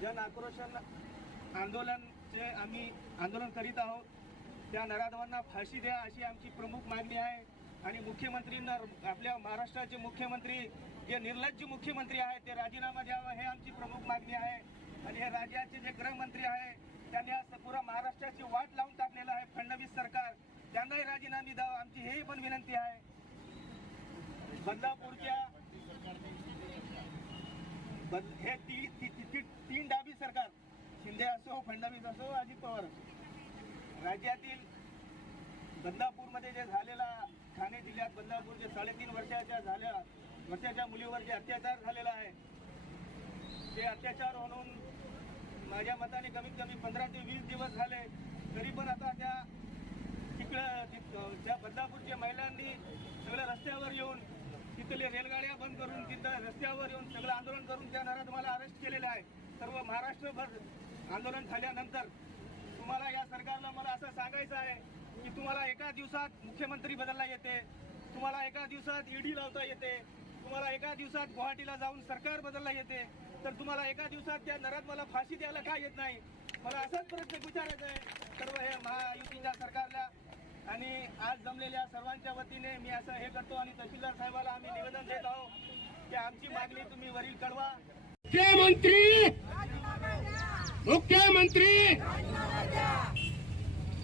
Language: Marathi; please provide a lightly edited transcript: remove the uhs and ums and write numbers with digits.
जन आक्रोश आंदोलनचे आम्ही आंदोलन करीत आहोत। त्या नराधमांना फाशी द्या अशी आमची प्रमुख मागणी आहे। आणि मुख्यमंत्रींना, आपल्या महाराष्ट्राचे मुख्यमंत्री जे निर्लज्ज मुख्यमंत्री आहेत ते राजीनामा द्यावा हे आमची प्रमुख मागणी आहे। आणि हे राज्याचे जे गृहमंत्री आहे त्यांनी आज पुरा महाराष्ट्राची वाट लावून टाकलेला आहे फडणवीस सरकार, त्यांनाही राजीनामे द्यावा आमची हेही पण विनंती आहे। बदलापूरच्या हे तीन डाबी सरकार, शिंदे असो, फडणवीस असो, अजित पवार असो, राज्यातील बदलापूरमध्ये जे झालेला, ठाणे जिल्ह्यात बदलापूरचे 3.5 वर्षाच्या मुलीवर जे अत्याचार झालेला आहे, ते अत्याचार म्हणून माझ्या मताने कमीत कमी 15 ते 20 दिवस झाले, तरी पण आता त्या बदलापूरच्या महिलांनी सगळं रस्त्यावर येऊन, तिथले रेलगाड्या बंद करून, तिथं रस्त्यावर येऊन सगळं आंदोलन करून त्या नराधमाला अरेस्ट केलेलं आहे। सर्व महाराष्ट्रभर आंदोलन झाल्यानंतर तुम्हाला, या सरकारला मला असं सांगायचं आहे की तुम्हाला एका दिवसात मुख्यमंत्री बदलला येते, तुम्हाला एका दिवसात ईडी लावता येते, तुम्हाला एका दिवसात गुवाहाटीला जाऊन सरकार बदलला येते, तर तुम्हाला एका दिवसात त्या नराधमाला फाशी द्यायला का येत नाही? मला असाच प्रश्न विचारायचा आहे सर्व हे महायुतीच्या सरकारला। आणि आज जमलेल्या सर्वांच्या वतीने मी असं हे करतो आणि तहसीलदार साहेबाला आम्ही निवेदन देत आहोत की आमची मागणी तुम्ही वरील कळवा। मुख्यमंत्री